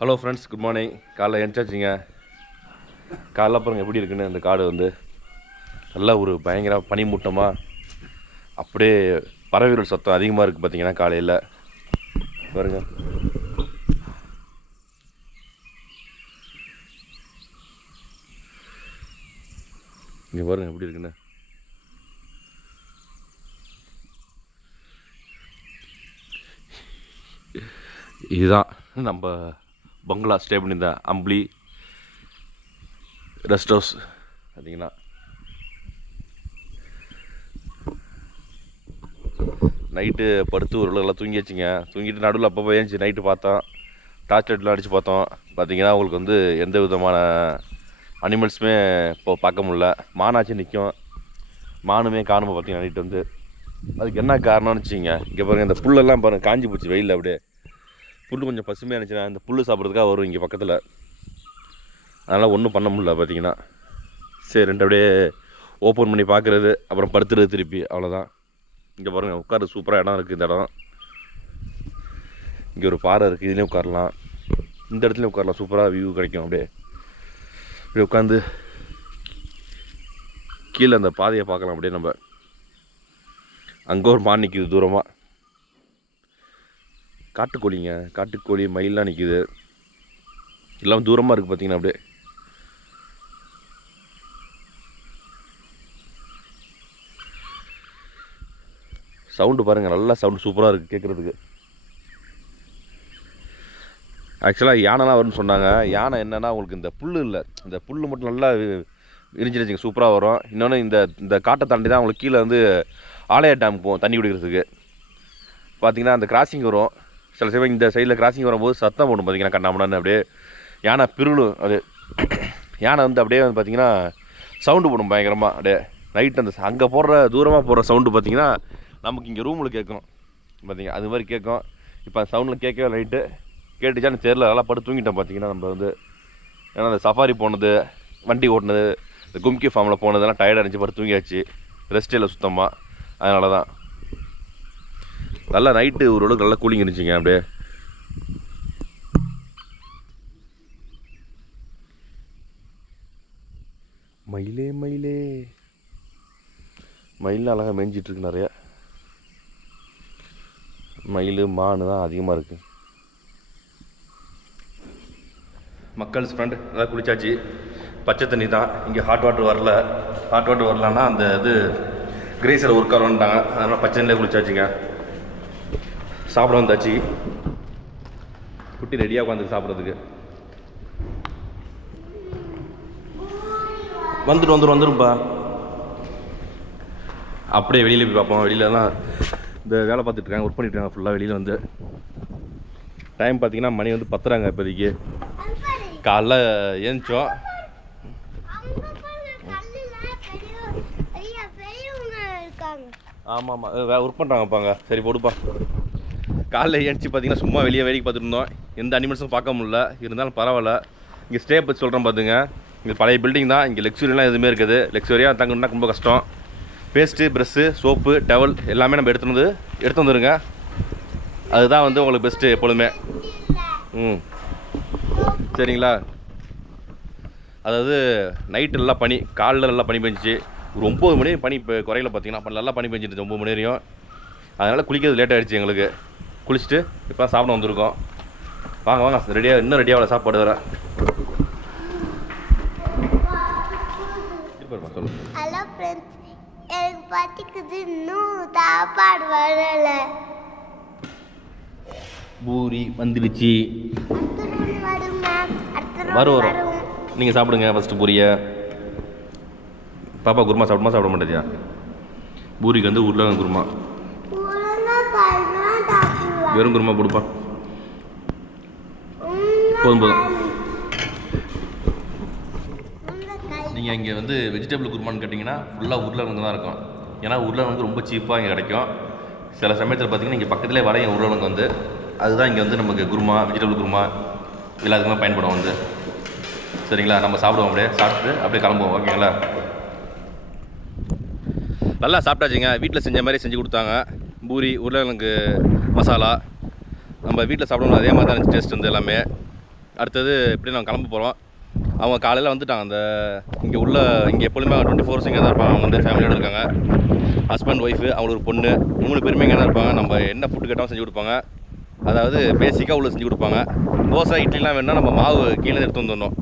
Hello friends, good morning. காலைல எழுந்தாச்சுங்க. காலைல பாருங்கள் எப்படி இருக்குன்னு. இந்த காடு வந்து நல்லா ஒரு பயங்கர பனிமூட்டமாக அப்படியே பறவைகள் சத்தம் அதிகமாக இருக்குது பார்த்தீங்கன்னா காலையில் பாருங்கள். இங்கே பாருங்கள் எப்படி இருக்குன்னு. இதுதான் நம்ம பங்களா ஸ்டே பண்ணியிருந்தேன், அம்பளி ரெஸ்ட் ஹவுஸ் பார்த்தீங்கன்னா. நைட்டு படுத்து ஒரு எல்லாம் தூங்கியாச்சுங்க. தூங்கிட்டு நடுவில் அப்போ ஏஞ்சி நைட்டு பார்த்தோம், டார்ச் லைட்லாம் அடித்து பார்த்தோம். பார்த்தீங்கன்னா உங்களுக்கு வந்து எந்த விதமான அனிமல்ஸுமே இப்போ பார்க்க முடில. மானாச்சு நிற்கும், மானுமே காணுமா பார்த்தீங்கன்னா நைட்டு வந்து. அதுக்கு என்ன காரணம்னு வச்சுங்க, இங்கே பாருங்கள் இந்த புல்லெல்லாம் பாருங்கள் காஞ்சி போச்சு வெயிலில். அப்படியே புல் கொஞ்சம் பசுமையாக இருந்துச்சுன்னா இந்த புல் சாப்பிட்றதுக்காக வரும் இங்கே பக்கத்தில். அதனால் ஒன்றும் பண்ண முடியல பார்த்தீங்கன்னா. சரி ரெண்டு அப்படியே ஓப்பன் பண்ணி பார்க்குறது, அப்புறம் படுத்துறது திருப்பி, அவ்வளோதான். இங்கே பாருங்கள் உட்கார சூப்பராக இடம் இருக்குது. இந்த இடம் இங்கே ஒரு பாறை இருக்குது, இதுலேயும் உட்காரலாம், இந்த இடத்துலையும் உட்காரலாம். சூப்பராக வியூ கிடைக்கும். அப்படியே அப்படியே உட்காந்து கீழே அந்த பாதையை பார்க்கலாம். அப்படியே நம்ம அங்கே ஒரு மான் நிற்கிது தூரமாக. காட்டுக்கோழிங்க, காட்டுக்கோழி மயிலெலாம் நிற்கிது. எல்லாம் தூரமாக இருக்குது பார்த்தீங்கன்னா. அப்படியே சவுண்டு பாருங்கள், நல்லா சவுண்டு சூப்பராக இருக்குது கேட்குறதுக்கு. ஆக்சுவலாக யானைலாம் வரும்னு சொன்னாங்க. யானை என்னென்னா உங்களுக்கு இந்த புல் இல்லை, இந்த புல் மட்டும் நல்லா விரிஞ்சிருச்சுங்க, சூப்பராக வரும். இன்னொன்று இந்த காட்டை தாண்டி தான் உங்களுக்கு கீழே வந்து ஆலய டேம் போகும் தண்ணி குடிக்கிறதுக்கு. பார்த்திங்கன்னா அந்த கிராசிங் வரும் சில சமயம். இந்த சைடில் கிராசிங் வரும்போது சத்தம் போடும் பார்த்திங்கன்னா கண்ணாமண்ணு. அப்படியே யானை பிருளும். அது யானை வந்து அப்படியே வந்து பார்த்திங்கன்னா சவுண்டு போடும் பயங்கரமாக. அப்படியே நைட் அந்த அங்கே போடுற தூரமாக போடுற சவுண்டு பார்த்திங்கன்னா நமக்கு இங்கே ரூமில் கேட்கும் பார்த்திங்க, அது மாதிரி கேட்கும். இப்போ அந்த சவுண்டில் கேட்கவே நைட்டு கேட்டுச்சான்னு தெரியல. நல்லா படுத்து தூங்கிட்டோம் பார்த்திங்கன்னா நம்ம வந்து. ஏன்னா அந்த சஃபாரி போனது, வண்டி ஓட்டினது, இந்த கும்கி ஃபார்மில் போனதெல்லாம் டயர்டாக இருந்துச்சு, படுத்து தூங்கியாச்சு. ரெஸ்ட் இல்லை சுத்தமாக. அதனால தான் நல்லா நைட்டு ஓரளவுக்கு நல்லா கூலிங் இருந்துச்சுங்க. அப்படியே மயிலே மயிலே மயில் அழகாக மேய்ஞ்சிட்ருக்கு. நிறைய மயில் மானு தான் அதிகமாக இருக்குது. மக்கள்ஸ் ஃப்ரெண்ட் அதான் குளிச்சாச்சு. பச்சை தண்ணி தான் இங்கே. ஹாட் வாட்டர் வரல. ஹாட் வாட்டர் வரலன்னா அந்த இது கிரேஸில் ஒர்க் ஆகணுன்ட்டாங்க. அதனால் பச்சை தண்ணியில் குளிச்சாச்சுங்க. சாப்பிட வந்தாச்சு. குட்டி ரெடியாக உட்காந்து சாப்பிட்றதுக்கு. வந்துரும்பா. அப்படியே வெளியில் போய் பார்ப்போம். வெளியில் தான் இந்த வேலை பார்த்துட்ருக்காங்க, ஒர்க் பண்ணிட்டுருக்காங்க ஃபுல்லாக வெளியில் வந்து. டைம் பார்த்திங்கன்னா மணி வந்து 10 இப்போதைக்கு. காலைல ஏந்திச்சோம். ஆமாம் ஒர்க் பண்ணுறாங்கப்பாங்க. சரி போடுப்பா. காலைல ஏந்திச்சு பார்த்தீங்கன்னா சும்மா வெளியே வேடிக்கை பார்த்துருந்தோம். எந்த அனிமல்ஸும் பார்க்க முடியல, இருந்தாலும் பரவாயில்ல. இங்கே ஸ்டே பற்றி சொல்கிறேன் பார்த்துங்க. இங்கே பழைய பில்டிங் தான். இங்கே லக்ஸுரியெலாம் எதுவுமே இருக்குது. லக்ஸுரியாக தங்கணுன்னா ரொம்ப கஷ்டம். பேஸ்ட்டு, ப்ரெஷ்ஷு, சோப்பு, டவல் எல்லாமே நம்ம எடுத்து வந்துடுங்க. அதுதான் வந்து உங்களுக்கு பெஸ்ட்டு எப்பொழுதுமே. சரிங்களா. அதாவது நைட்டு நல்லா பனி, காலைல நல்லா பனி பெஞ்சிச்சு. ஒரு 9 மணி பனி இப்போ குறையில பார்த்தீங்கன்னா நல்லா பனி பெஞ்சிட்டு 9 மணி வரையும். அதனால் குளிக்கிறது லேட் ஆகிடுச்சு எங்களுக்கு. குளிச்சுட்டு இப்போ சாப்பிட வந்திருக்கோம். வாங்க ரெடியாக, இன்னும் ரெடியாக சாப்பாடு வர. ஹலோ ஃப்ரெண்ட்ஸ், எனக்கு பசிக்குது, இன்னும் சாப்பாடு வரல. பூரி வந்துடுச்சு. வரும். நீங்கள் சாப்பிடுங்க ஃபஸ்ட்டு பூரியை. பாப்பா குருமா சாப்பிட மாட்டேதியா? பூரிக்கு வந்து உருளைக்கிழங்கு குருமா, வெறும் குருமா கொடுப்பா. போதும். நீங்கள் இங்கே வந்து வெஜிடபிள் குருமான்னு கேட்டிங்கன்னா ஃபுல்லாக உருளைக்கிழங்கு தான் இருக்கும். ஏன்னா உருளைக்கிழங்கு ரொம்ப சீப்பாக இங்கே கிடைக்கும். சில சமயத்தில் பார்த்திங்கன்னா இங்கே பக்கத்துலேயே வரையும் உருளைக்கிழங்கு வந்து. அதுதான் இங்கே வந்து நமக்கு குருமா, வெஜிடபிள் குருமா எல்லாத்துக்குமே பயன்படும் வந்து. சரிங்களா. நம்ம சாப்பிடுவோம். அப்படியே சாப்பிட்டு அப்படியே கிளம்புவோம். ஓகேங்களா. நல்லா சாப்பிட்டாச்சுங்க. வீட்டில் செஞ்ச மாதிரி செஞ்சு கொடுத்தாங்க. பூரி, உருளைக்கிழங்கு மசாலா. நம்ம வீட்டில் சாப்பிடணும் அதே மாதிரி தான் இருந்துச்சு டேஸ்ட் வந்து எல்லாமே. அடுத்தது எப்படி நாங்கள் கிளம்ப போகிறோம். அவங்க காலையில் வந்துட்டாங்க. அந்த இங்கே எப்பொழுதுமே 24 இங்கே தான் இருப்பாங்க. அவங்க வந்து ஃபேமிலியோடு இருக்காங்க. ஹஸ்பண்ட் ஒய்ஃபு அவங்களுக்கு ஒரு பொண்ணு 3 பேருமே இங்கே தான் இருப்பாங்க. நம்ம என்ன ஃபுட்டு கேட்டாலும் செஞ்சு கொடுப்பாங்க. அதாவது பேசிக்காக உள்ள செஞ்சு கொடுப்பாங்க. தோசை இட்லிலாம் வேணுன்னா நம்ம மாவு கீழே எடுத்து வந்துடணும்.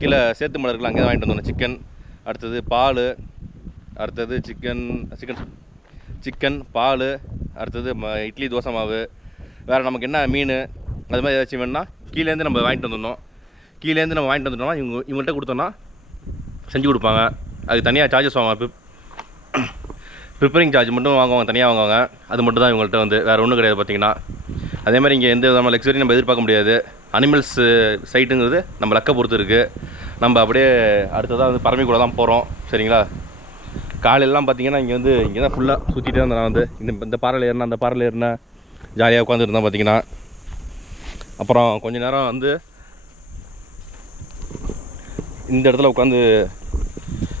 கீழே சேத்து மலை இருக்கலாம், அங்கே தான் வாங்கிட்டு வந்தோம். சிக்கன், அடுத்தது பால், அடுத்தது சிக்கன் பால், அடுத்தது இட்லி தோசை மாவு, வேறு நமக்கு என்ன மீன் அது மாதிரி ஏதாச்சும் வேணுன்னா கீழேருந்து நம்ம வாங்கிட்டு வந்துடணும். கீழேருந்து நம்ம வாங்கிட்டு வந்துட்டோம்னா இவங்கள்ட்ட கொடுத்தோன்னா செஞ்சு கொடுப்பாங்க. அதுக்கு தனியாக சார்ஜஸ் வாங்குவாங்க. ப்ரிப்பரிங் சார்ஜ் மட்டும் வாங்குவாங்க, தனியாக வாங்குவாங்க. அது மட்டும் தான் இவங்கள்ட்ட வந்து வேறு ஒன்றும் கிடையாது. பார்த்திங்கன்னா அதே மாதிரி இங்கே எந்த விதமான லக்ஸரி நம்ம எதிர்பார்க்க முடியாது. அனிமல்ஸ் சைட்டுங்கிறது நம்ம லக்கை பொறுத்து இருக்குது. நம்ம அப்படியே அடுத்ததாக வந்து பரமிக்குள்ள தான் போகிறோம். சரிங்களா? காலையிலலாம் பார்த்திங்கன்னா இங்கே தான் ஃபுல்லாக சுற்றிட்டே இருந்தேன். நான் வந்து இந்த பாறையில் ஏறினா அந்த பாறையில் ஏறினா ஜாலியாக உட்காந்துருந்தேன். பார்த்திங்கன்னா அப்புறம் கொஞ்சம் நேரம் வந்து இந்த இடத்துல உட்காந்து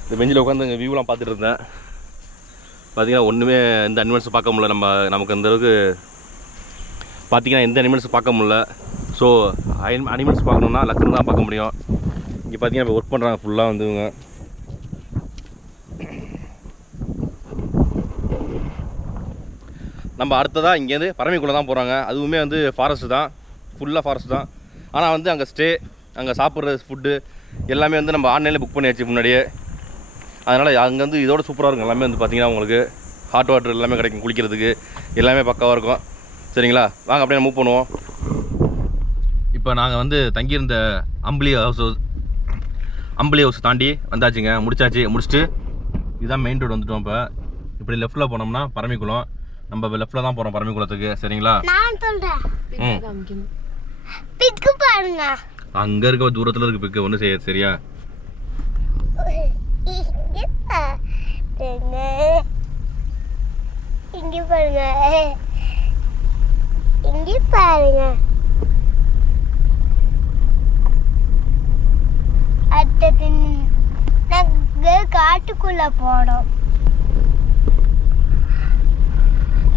இந்த பெஞ்சில் உட்காந்து இங்கே வியூலாம் பார்த்துட்டு இருந்தேன். பார்த்திங்கன்னா ஒன்றுமே எந்த அனிமல்ஸும் பார்க்க முடியல. நமக்கு அந்தளவுக்கு பார்த்திங்கன்னா எந்த அனிமல்ஸும் பார்க்க முடியல. ஸோ அனிமல்ஸ் பார்க்கணுன்னா லக்குன்னு தான் பார்க்க முடியும். இங்கே பார்த்திங்கன்னா இப்போ ஒர்க் பண்ணுறாங்க ஃபுல்லாக வந்து இவங்க. நம்ம அடுத்ததாக இங்கேருந்து பரமிக்குள்ளே தான் போகிறாங்க. அதுவுமே வந்து ஃபாரஸ்ட்டு தான், ஃபுல்லாக ஃபாரஸ்ட் தான். ஆனால் வந்து அங்கே ஸ்டே, அங்கே சாப்பிட்ற ஃபுட்டு எல்லாமே வந்து நம்ம ஆன்லைனில் புக் பண்ணியாச்சு முன்னாடியே. அதனால் அங்கே வந்து இதோட சூப்பராக இருக்கும். எல்லாமே வந்து பார்த்திங்கன்னா உங்களுக்கு ஹாட் வாட்டர் எல்லாமே கிடைக்கும், குளிக்கிறதுக்கு எல்லாமே பக்காவாக இருக்கும். சரிங்களா? வாங்க அப்படியே மூவ் பண்ணுவோம். இப்போ நாங்கள் வந்து தங்கியிருந்த அம்பளி ஹவுஸ் தாண்டி வந்தாச்சுங்க. முடிச்சுட்டு இதுதான் மெயின் ரோடு வந்துட்டோம். இப்போ இப்படி லெஃப்ட்டில் போனோம்னா பரமிக்குளம். நம்ம இப்போ லெஃப்ட்டில் தான் போகிறோம் பரமிக்குளத்துக்கு. சரிங்களா? நான் சொல்றேன். பிக்கு பாருங்க. அங்கே இருக்க தூரத்தில் இருக்கு பிக்கு, ஒன்றும் செய்யாது. சரியா? இங்க பாருங்க, இங்க பாருங்க. அடுத்தது நாங்க காட்டுக்குள்ள போனோம்.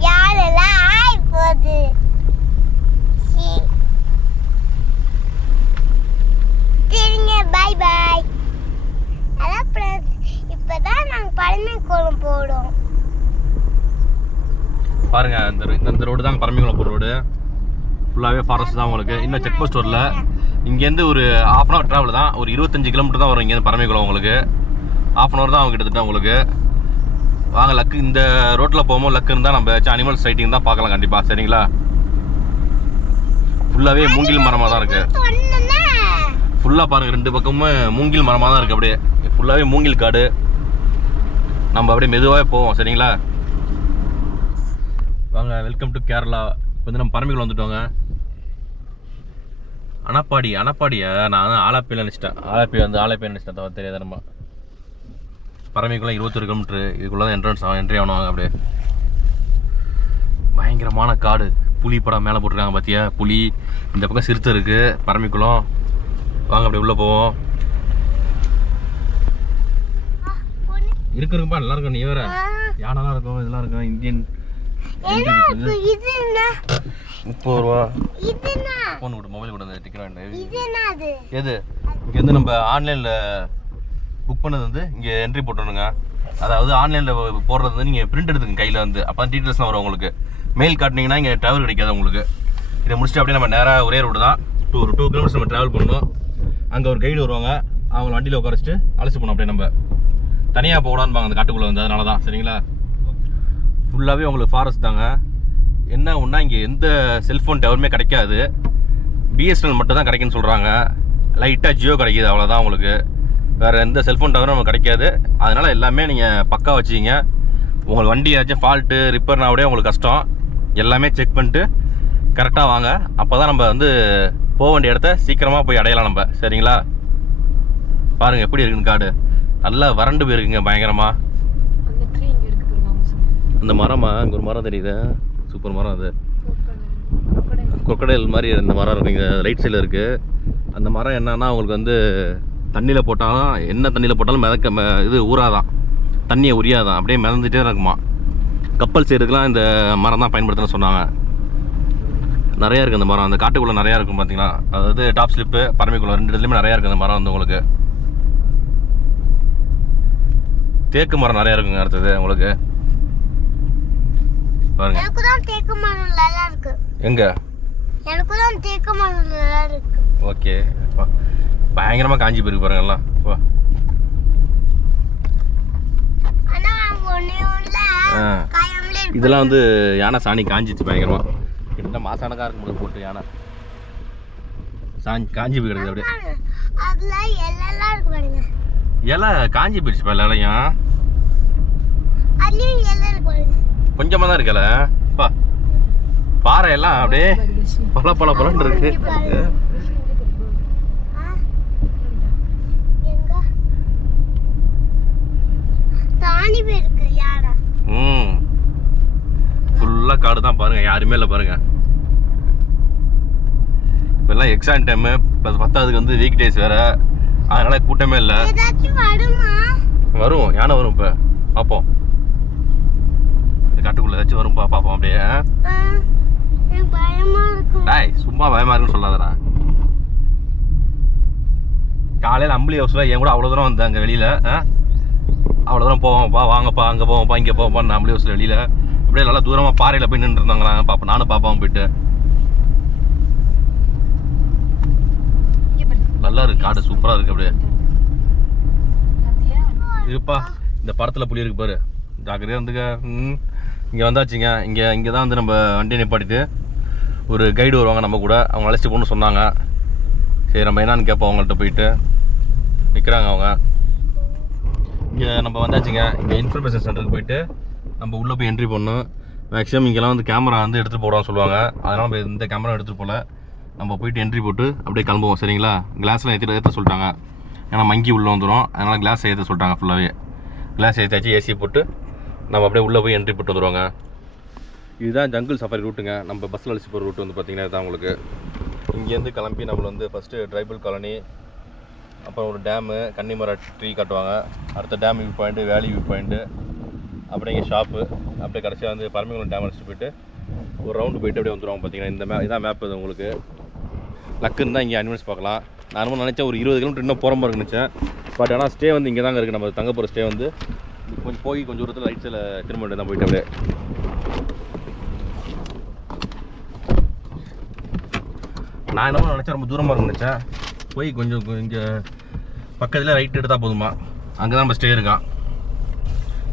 யாரெல்லாம் ஆய் போகுது. சரிங்க, பை பாய். அதான் ஃப்ரெண்ட்ஸ், இப்போதான் நாங்கள் பரமிக்குளம் போகிறோம். பாருங்க, இந்த ரோடு தான் பரமிக்குளம் போகிற ரோடு. ஃபுல்லாகவே ஃபாரஸ்ட் தான் உங்களுக்கு. இன்னும் செக் போஸ்ட் வரல. இங்கேருந்து ஒரு ½ hour ட்ராவல் தான், ஒரு 25 கிலோமீட்டர் தான் வரும் இங்கேருந்து பரமிக்குளம் உங்களுக்கு. ½ hour தான் அவங்க கிட்டத்தட்ட உங்களுக்கு. வாங்க, லக்கு இந்த ரோட்டில் போகும்போது லக்கு இருந்தால் நம்ம அனிமல் சைட்டிங் தான் பார்க்கலாம் கண்டிப்பாக. சரிங்களா? ஃபுல்லாகவே மூங்கில் மரமாக தான் இருக்குது. ஃபுல்லாக பாருங்கள், 2 பக்கமும் மூங்கில் மரமாக தான் இருக்குது. அப்படியே ஃபுல்லாகவே மூங்கில் காடு. நம்ம அப்படியே மெதுவாகவே போவோம். சரிங்களா? வாங்க, வெல்கம் டு கேரளா. இப்போ வந்து நம்ம பரமிக்குளம் வந்துட்டோங்க. அனப்பாடியா? நான் ஆலப்பியில் நினச்சிட்டேன். ஆலப்பியில் நினச்சிட்டேன், தவிர தெரியாத. நம்ம பரமிக்குளம் 21 கிலோமீட்ரு. இதுக்குள்ளே தான் என்ட்ரி ஆகணும். அப்படியே பயங்கரமான காடு. புலி படம் மேலே போட்டிருக்காங்க பார்த்தியா? புலி. இந்த பக்கம் சிறுத்தை இருக்குது. பரமிக்குளம். வாங்க அப்படியே உள்ளே போவோம். இருக்குப்பா, நல்லா இருக்கும். நீ வேற யானெல்லாம் இருக்கும், இதெல்லாம் இருக்கும். இந்தியன் 30 ரூபா. ஃபோன் கொடு, மொபைல் கொடு, அந்த டிக்கெட் வாங்கிட்டு. எது இங்கேருந்து நம்ம ஆன்லைனில் புக் பண்ணது வந்து இங்கே என்ட்ரி போட்டணுங்க. அதாவது ஆன்லைனில் போடுறது வந்து நீங்கள் பிரிண்ட் எடுத்துங்க கையில் வந்து. அப்போ தான் டீட்டெயில்ஸ்லாம் வரும் உங்களுக்கு. மெயில் காட்டினீங்கன்னா இங்கே டவர் கிடைக்காது உங்களுக்கு. இதை முடிச்சுட்டு அப்படியே நம்ம நேராக ஒரே ரோடு தான். ஒரு 2 கிலோமீட்டர்ஸ் நம்ம ட்ராவல் பண்ணணும். அங்கே ஒரு கைடு வருவாங்க. அவங்க வண்டியில் உட்கார வச்சுட்டு அழைச்சி போகணும். அப்படியே நம்ம தனியாக போகலான்பாங்க அந்த காட்டுக்குள்ளே வந்து. அதனால தான். சரிங்களா? ஃபுல்லாகவே உங்களுக்கு ஃபாரஸ்ட் தாங்க. என்ன ஒன்றா இங்கே எந்த செல்ஃபோன் டவருமே கிடைக்காது. பிஎஸ்என்எல் மட்டும் தான் கிடைக்குன்னு சொல்கிறாங்க. லைட்டாக ஜியோ கிடைக்கிது, அவ்வளோதான் உங்களுக்கு. வேறு எந்த செல்ஃபோன் டவரும் நமக்கு கிடைக்காது. அதனால் எல்லாமே நீங்கள் பக்கா வச்சுக்கிங்க. உங்களுக்கு வண்டி ஏதாச்சும் ஃபால்ட்டு ரிப்பேர்னா கூட உங்களுக்கு கஷ்டம். எல்லாமே செக் பண்ணிட்டு கரெக்டாக வாங்க. அப்போ தான் நம்ம வந்து போக வேண்டிய இடத்த சீக்கிரமாக போய் அடையலாம் நம்ம. சரிங்களா? பாருங்கள் எப்படி இருக்குன்னு காடு. நல்லா வறண்டு போயிருக்குங்க பயங்கரமாக. அந்த மரமா? இங்கே ஒரு மரம் தெரியுது, சூப்பர் மரம். அது கொக்கடைல் மாதிரி இந்த மரம் இருக்கும். இங்கே ரைட் சைடில் இருக்குது. அந்த மரம் என்னன்னா உங்களுக்கு வந்து தண்ணியில் போட்டாலும், என்ன தண்ணியில் போட்டாலும் இது ஊறாதான், தண்ணியை உரியாதான், அப்படியே மிதந்துட்டே இருக்குமா. கப்பல் செய்கிறதுக்கெலாம் இந்த மரம் தான் பயன்படுத்துன்னு சொன்னாங்க. நிறையா இருக்குது அந்த மரம். அந்த காட்டுக்குள்ளே நிறையா இருக்கும் பார்த்தீங்களா. அதாவது டாப் ஸ்லிப்பு பரமிக்குள்ளே 2 இடத்துலையுமே நிறையா இருக்குது அந்த மரம் வந்து உங்களுக்கு. தேக்கு மரம் நிறையா இருக்குங்க. அடுத்தது உங்களுக்கு பாருங்க. எனக்கு தான் தேக்கு மரம் நல்லா இருக்கு. எங்க? எனக்கு தான் தேக்கு மரம் நல்லா இருக்கு. ஓகே. பயங்கரமாக காஞ்சி போயிருக்கு பாருங்க எல்லாம். ஆனா ஒண்ணே ஒண்ணுல காயம்ல இருக்கு. இதெல்லாம் வந்து யானை சாணி காஞ்சிச்சு பயங்கரமாக. கிட்ட மாசானக்கா இருக்கும் போது போட்டு யானை காஞ்சி போய் கிடக்குது அப்படியே. அதுல எல்லாம் இருக்கு பாருங்க. இலை காஞ்சி போயிடுச்சு பா இலையும். அதுலயும் எல்லாம் இருக்கு பாருங்க. கொஞ்சமாக தான் இருக்கல பா. பாறை எல்லாம் அப்படியே பல பல பலன்னு இருக்கு. எங்க தாண்டி போயிருக்கு யானை. ஃபுல்லாக காடு தான் பாருங்க. யாருமே இல்லை பாருங்க. இப்போல்லாம் எக்ஸாம் டைமு ப்ளஸ் 10க்கு வந்து வீக் டேஸ் வேறு, அதனால கூட்டமே இல்லை. ஏதாச்சும் வருமா? வரும், யானை வரும். இப்போ பார்ப்போம். இந்த காட்டுக்குள்ளே ஏதாச்சும் வரும் பார்ப்போம் அப்படியே. எனக்கு பயமா இருக்கு. டாய் சும்மா பயமா இருக்குன்னு சொல்லாதடா. காலையில் அம்பளி ஹவுஸில் என் கூட அவ்வளோ தூரம் வந்தாங்க வெளியில். அவ்வளோ தூரம் போவோம்ப்பா, வாங்கப்பா, அங்கே போவோம்ப்பா, இங்கே போவோம்ப்பா. அம்பளி ஹவுஸில் வெளியில் அப்படியே நல்லா தூரமாக பாறையில் போய் நின்று இருந்தாங்களா. பாப்பா நானும் பாப்பாவும் போயிட்டு. நல்லா இருக்கு காடு, சூப்பராக இருக்கு அப்படியே. இருப்பா இந்த படத்தில் புளி இருக்கு பாரு, ஜாக்கிரதையாக இருந்துக்க. இங்கே வந்தாச்சுங்க. இங்கே தான் வந்து நம்ம வண்டியை நிப்பாட்டிட்டு ஒரு கைடு வருவாங்க நம்ம கூட. அவங்க அழைச்சிட்டு போகணும்னு சொன்னாங்க. சரி நம்ம என்னான்னு கேட்போம். அவங்கள்ட்ட போயிட்டு நிற்கிறாங்க அவங்க. இங்கே நம்ம வந்தாச்சுங்க. இங்கே இன்ஃபர்மேஷன் சென்டருக்கு போயிட்டு நம்ம உள்ளே போய் என்ட்ரி பண்ணணும். மேக்ஸிமம் இங்கெல்லாம் வந்து கேமரா வந்து எடுத்துகிட்டு போடான்னு சொல்லுவாங்க. அதனால் நம்ம இந்த கேமரா எடுத்துகிட்டு போகல. நம்ம போயிட்டு என்ட்ரி போட்டு அப்படியே கிளம்புவோம். சரிங்களா? கிளாஸில் ஏற்ற சொல்லிட்டாங்க. ஏன்னா மங்கி உள்ளே வந்துடும். அதனால் கிளாஸ் ஏற்ற சொல்லிட்டாங்க. ஃபுல்லாகவே கிளாஸ் ஏற்றாச்சு. ஏசி போட்டு நம்ம அப்படியே உள்ளே போய் என்ட்ரி போட்டு வந்துடுவாங்க. இதுதான் ஜங்கிள் சஃபாரி ரூட்டுங்க. நம்ம பஸ்ஸில் அழைச்சி போகிற ரூட்டு வந்து பார்த்திங்கன்னா இதுதான் உங்களுக்கு. இங்கேருந்து கிளம்பி நம்மளை வந்து ஃபஸ்ட்டு ட்ரைபல் காலனி, அப்புறம் ஒரு டேமு, கன்னிமர ட்ரீ காட்டுவாங்க. அடுத்த dam view point, valley view point, அப்படியே இங்கே ஷாப்பு, அப்படியே கடைசியாக வந்து பரமிக்குளம் டேம் அழைச்சிட்டு போயிட்டு ஒரு ரவுண்டு போயிட்டு அப்படியே வந்துடுவாங்க. பார்த்தீங்கன்னா இந்த இதான் மேப் இது உங்களுக்கு. லக்குன்னு தான் இங்கே அனிமல்ஸ் பார்க்கலாம். நான் நினச்சேன் ஒரு 20 கிலோமீட்டர் இன்னும் போகிற மாதிரி நினச்சேன். பட் ஆனால் ஸ்டே வந்து இங்கே தாங்க இருக்குது. நம்ம தங்க போகிற ஸ்டே வந்து கொஞ்சம் போய் கொஞ்சம் தூரத்தில் ரைட் சைடில் திரும்ப தான் போயிட்டு அப்படியே. நான் என்னமோ நினச்சேன் ரொம்ப தூரமாக இருக்குன்னு நினச்சேன். போய் கொஞ்சம் இங்கே பக்கத்தில் ரைட் எடுத்தால் போதுமா. அங்கே தான் நம்ம ஸ்டே இருக்கான்.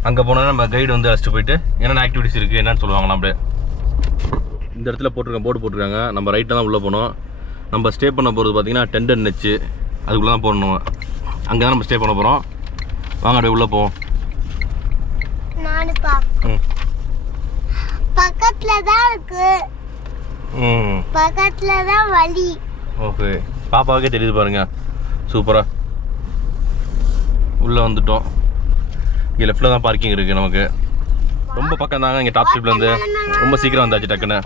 அங்கே போனால் நம்ம கைடு வந்து அழைச்சிட்டு போயிட்டு என்னென்ன ஆக்டிவிட்டிஸ் இருக்குது என்னென்னு சொல்லுவாங்களா. அப்படியே இந்த இடத்துல போட்டிருக்காங்க, போர்டு போட்டிருக்காங்க. நம்ம ரைட்டில் தான் உள்ளே போனோம். நம்ம ஸ்டே பண்ண போகிறது பார்த்திங்கன்னா டெண்டன் நெச்சு, அதுக்குள்ளே தான் போடணும். அங்கே தான் நம்ம ஸ்டே பண்ண போகிறோம். வாங்க அப்படியே உள்ளே போவோம். பக்கத்தில் தான் இருக்கு. பக்கத்தில் தான் வழி. ஓகே, பாப்பாவுக்கே தெரியுது பாருங்க. சூப்பராக உள்ளே வந்துட்டோம். இங்கே லெஃப்ட்டில் தான் பார்க்கிங் இருக்குது நமக்கு. ரொம்ப பக்கம் தாங்க. இங்கே டாப் ஸ்லிப்லேருந்து ரொம்ப சீக்கிரம் வந்தாச்சு டக்குன்னு.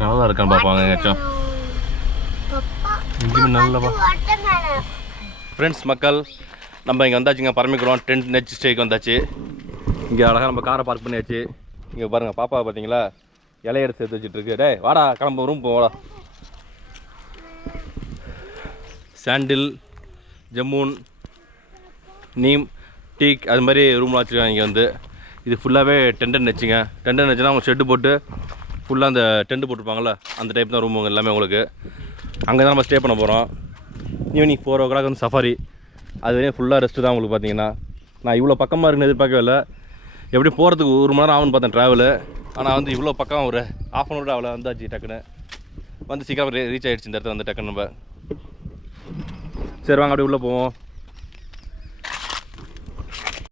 நல்லா தான் இருக்கான்னு பார்ப்பாங்க எங்கேயாச்சும். நல்லவா ஃப்ரெண்ட்ஸ் மக்கள், நம்ம இங்கே வந்தாச்சுங்க. பரமிக்குளம் டென்ட் நெச் ஸ்டேக்கு வந்தாச்சு. இங்கே அழகாக நம்ம காரை பார்க் பண்ணியாச்சு. இங்கே பாருங்கள் பாப்பா பார்த்தீங்களா, இலைய எடுத்து சேர்த்து வச்சுட்ருக்கு. டே வாடா கிளம்ப, ரூம் போடா. சாண்டில், ஜம்மூன், நீம், டீக் அது மாதிரி ரூம்லாம் வச்சுருக்காங்க இங்கே வந்து. இது ஃபுல்லாகவே டெண்டன் நெச்சுங்க. டெண்டன் நெச்சுனா அவங்க ஷெட்டு போட்டு ஃபுல்லாக அந்த டென்ட் போட்டிருப்பாங்கள்ல, அந்த டைப் தான் ரூம் எல்லாமே உங்களுக்கு. அங்கே தான் நம்ம ஸ்டே பண்ண போகிறோம். ஈவினிங் 4 o'clock வந்து சஃபாரி. அது வரையும் ஃபுல்லாக ரெஸ்ட்டு தான் உங்களுக்கு பார்த்தீங்கன்னா. நான் இவ்வளோ பக்கமாக இருக்குன்னு எதிர்பார்க்கவே இல்லை. எப்படி போகிறதுக்கு 1 மணி நேரம் ஆகும்னு பார்த்தேன் ட்ராவலு. ஆனால் வந்து இவ்வளோ பக்கம் ஒரு 1/2 hour அவ்வளோ வந்தாச்சு. டக்குன்னு வந்து சீக்கிரம் ரீச் ஆகிடுச்சு இந்த இடத்துல வந்து டக்குன்னு நம்ம. சரி வாங்க அப்படியே உள்ளே போவோம்.